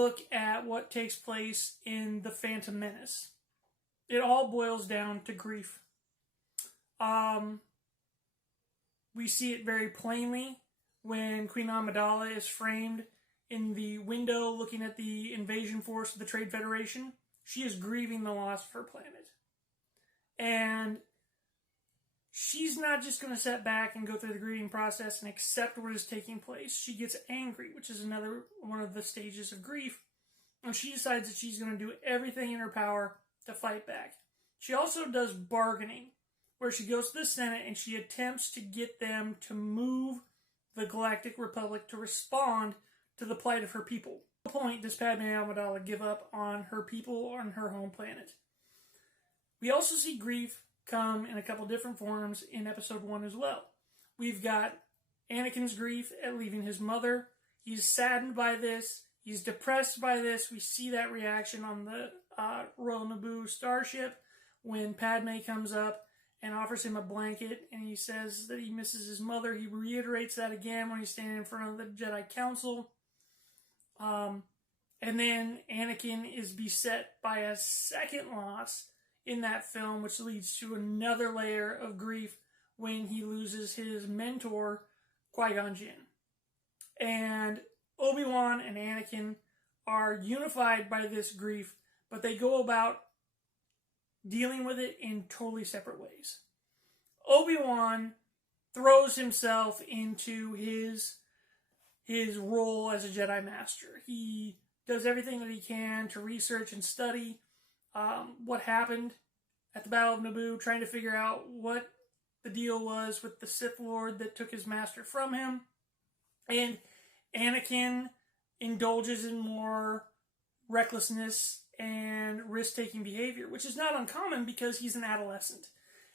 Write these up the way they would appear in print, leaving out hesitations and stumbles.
look at what takes place in The Phantom Menace, it all boils down to grief. We see it very plainly when Queen Amidala is framed in the window looking at the invasion force of the Trade Federation. She is grieving the loss of her planet. And she's not just going to sit back and go through the grieving process and accept what is taking place. She gets angry, which is another one of the stages of grief. And she decides that she's going to do everything in her power to fight back. She also does bargaining, where she goes to the Senate and she attempts to get them to move the Galactic Republic to respond to the plight of her people. At no point does Padme Amidala give up on her people on her home planet. We also see grief come in a couple different forms in episode 1 as well. We've got Anakin's grief at leaving his mother. He's saddened by this. He's depressed by this. We see that reaction on the Royal Naboo starship when Padme comes up and offers him a blanket, and he says that he misses his mother. He reiterates that again when he's standing in front of the Jedi Council. And then Anakin is beset by a second loss in that film, which leads to another layer of grief when he loses his mentor, Qui-Gon Jinn. And Obi-Wan and Anakin are unified by this grief, but they go about dealing with it in totally separate ways. Obi-Wan throws himself into his role as a Jedi Master. He does everything that he can to research and study what happened at the Battle of Naboo, trying to figure out what the deal was with the Sith Lord that took his master from him. And Anakin indulges in more recklessness and risk-taking behavior, which is not uncommon because he's an adolescent.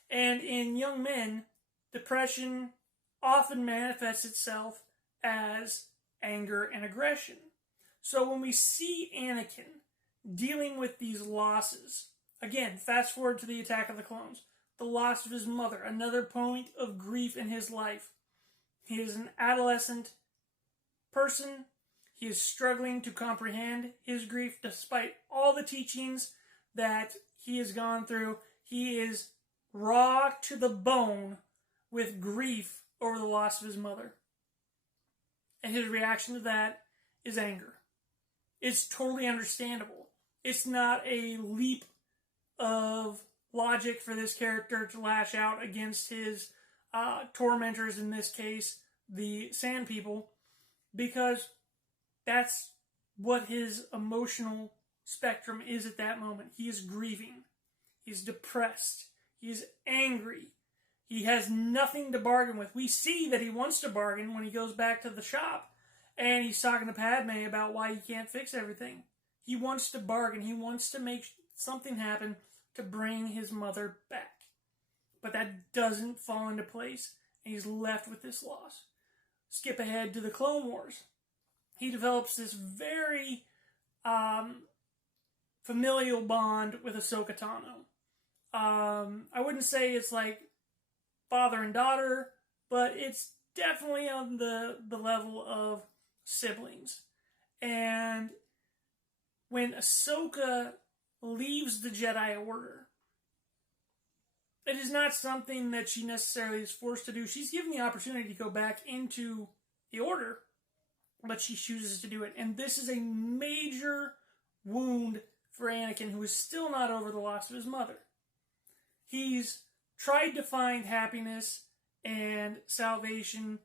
And in young men, depression often manifests itself as anger and aggression. So when we see Anakin dealing with these losses, again, fast forward to the Attack of the Clones, the loss of his mother, another point of grief in his life. He is an adolescent person. He is struggling to comprehend his grief despite all the teachings that he has gone through. He is raw to the bone with grief over the loss of his mother. And his reaction to that is anger. It's totally understandable. It's not a leap of logic for this character to lash out against his tormentors, in this case, the Sand People, because that's what his emotional spectrum is at that moment. He is grieving. He's depressed. He's angry. He has nothing to bargain with. We see that he wants to bargain when he goes back to the shop and he's talking to Padme about why he can't fix everything. He wants to bargain. He wants to make something happen to bring his mother back. But that doesn't fall into place, and he's left with this loss. Skip ahead to the Clone Wars. He develops this very familial bond with Ahsoka Tano. I wouldn't say it's like father and daughter, but it's definitely on the level of siblings. And when Ahsoka leaves the Jedi Order, it is not something that she necessarily is forced to do. She's given the opportunity to go back into the Order, but she chooses to do it. And this is a major wound for Anakin, who is still not over the loss of his mother. He's tried to find happiness and salvation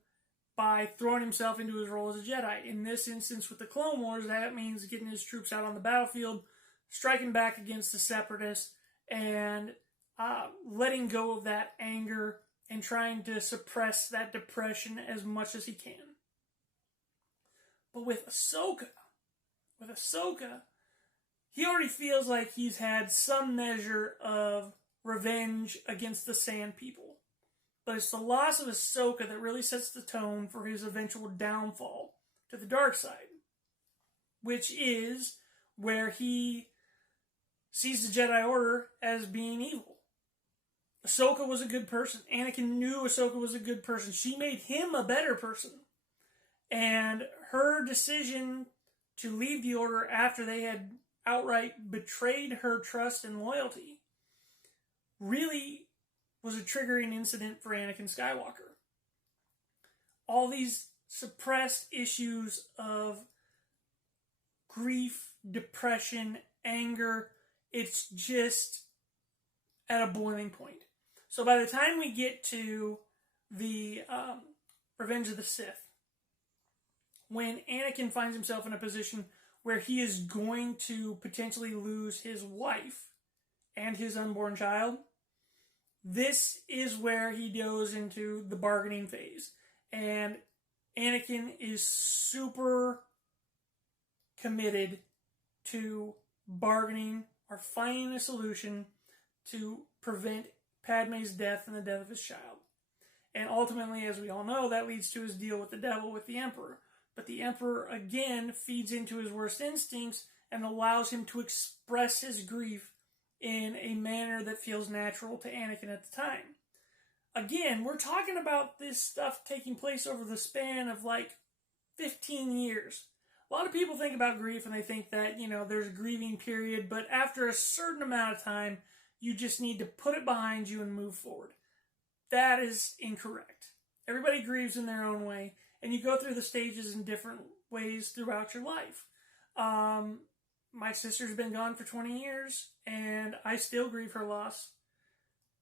by throwing himself into his role as a Jedi. In this instance with the Clone Wars, that means getting his troops out on the battlefield, striking back against the Separatists, and letting go of that anger and trying to suppress that depression as much as he can. But with Ahsoka, he already feels like he's had some measure of revenge against the Sand People. But it's the loss of Ahsoka that really sets the tone for his eventual downfall to the dark side, which is where he sees the Jedi Order as being evil. Ahsoka was a good person. Anakin knew Ahsoka was a good person. She made him a better person. And her decision to leave the Order after they had outright betrayed her trust and loyalty really was a triggering incident for Anakin Skywalker. All these suppressed issues of grief, depression, anger, it's just at a boiling point. So by the time we get to the Revenge of the Sith, when Anakin finds himself in a position where he is going to potentially lose his wife and his unborn child, this is where he goes into the bargaining phase. And Anakin is super committed to bargaining or finding a solution to prevent Padme's death and the death of his child. And ultimately, as we all know, that leads to his deal with the devil, with the Emperor. But the Emperor, again, feeds into his worst instincts and allows him to express his grief in a manner that feels natural to Anakin at the time. Again, we're talking about this stuff taking place over the span of like 15 years. A lot of people think about grief and they think that, there's a grieving period, but after a certain amount of time, you just need to put it behind you and move forward. That is incorrect. Everybody grieves in their own way, and you go through the stages in different ways throughout your life. My sister's been gone for 20 years, and I still grieve her loss.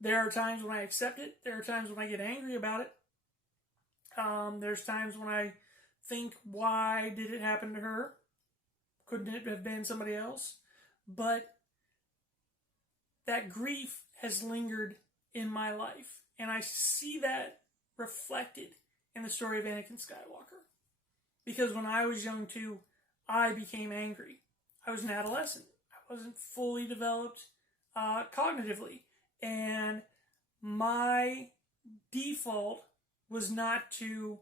There are times when I accept it. There are times when I get angry about it. There's times when I think, why did it happen to her? Couldn't it have been somebody else? But that grief has lingered in my life, and I see that reflected in the story of Anakin Skywalker. Because when I was young too, I became angry. I was an adolescent. I wasn't fully developed cognitively. And my default was not to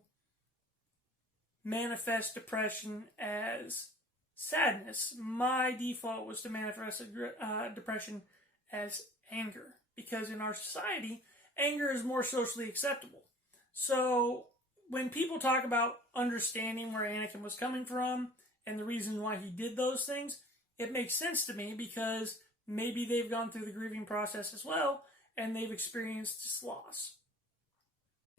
manifest depression as sadness. My default was to manifest depression as anger. Because in our society, anger is more socially acceptable. So when people talk about understanding where Anakin was coming from and the reason why he did those things, it makes sense to me because maybe they've gone through the grieving process as well and they've experienced this loss.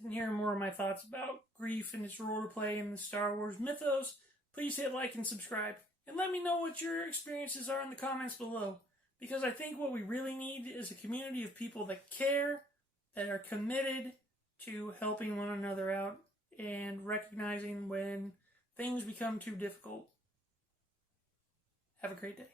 And hear more of my thoughts about grief and its role to play in the Star Wars mythos, please hit like and subscribe. And let me know what your experiences are in the comments below. Because I think what we really need is a community of people that care, that are committed to helping one another out and recognizing when things become too difficult. Have a great day.